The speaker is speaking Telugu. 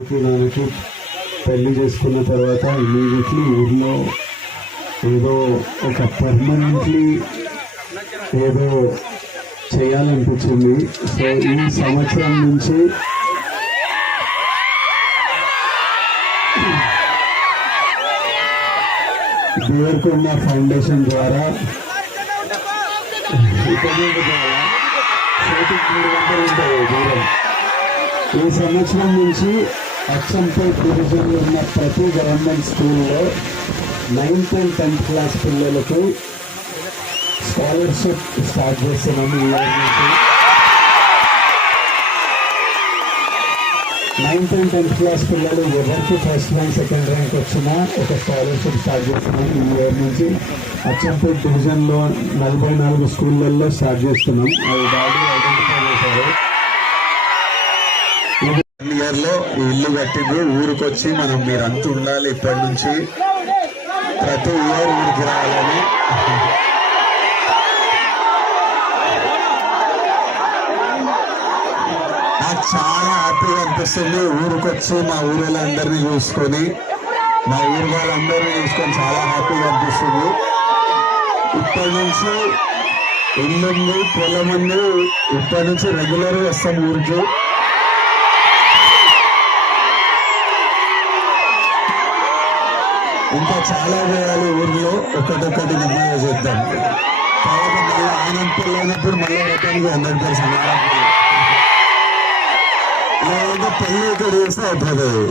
నాకు పెళ్లి చేసుకున్న తర్వాత ఇమీడియట్లీ ఊర్లో ఏదో ఒక పర్మనెంట్లీ ఏదో చేయాలనిపించింది. సో ఈ సంవత్సరం నుంచి దేవరకొండ ఫౌండేషన్ ద్వారా ఈ సంవత్సరం నుంచి అచ్చంపేట్ డివిజన్లో ఉన్న ప్రతి గవర్నమెంట్ స్కూల్లో 9th and 10th క్లాస్ పిల్లలకు స్కాలర్షిప్ స్టార్ట్ చేస్తున్నాము. ఈ ఇయర్ నుంచి 9th and 10th క్లాస్ పిల్లలు ఎవరికి ఫస్ట్ ర్యాంక్ సెకండ్ ర్యాంక్ వచ్చినా ఒక స్కాలర్షిప్ స్టార్ట్ చేస్తున్నాం. ఈ ఇయర్ నుంచి అచ్చంపేట్ డివిజన్లో 44 స్కూళ్ళల్లో స్టార్ట్ చేస్తున్నాం. అవి బాగా ఐడెంటిఫై చేశారు. ఇయర్ లో ఇల్లు కట్టింది, ఊరికి వచ్చి మనం మీరంతా ఉండాలి, ఇప్పటి నుంచి ప్రతి ఇయర్ ఊరికి రావాలని. నాకు చాలా హ్యాపీగా అనిపిస్తుంది. ఊరికి వచ్చి మా ఊరిళ్ళందరినీ చూసుకొని, మా ఊరి వాళ్ళందరినీ చూసుకొని చాలా హ్యాపీగా అనిపిస్తుంది. ఇప్పటి నుంచి ఇల్లుంది, పొలం ఉంది, ఇప్పటి నుంచి రెగ్యులర్ వస్తాం ఊరికి. ఇంకా చాలా చేయాలి ఊర్లో, ఒకటొక్కటి నిర్ణయం చేద్దాం. తర్వాత మళ్ళీ ఆనంద్ పెళ్ళి అయినప్పుడు మళ్ళీ రకానికి 100% లేదంటే పెళ్ళి ఇక్కడ చేస్తే అయిపోతుంది.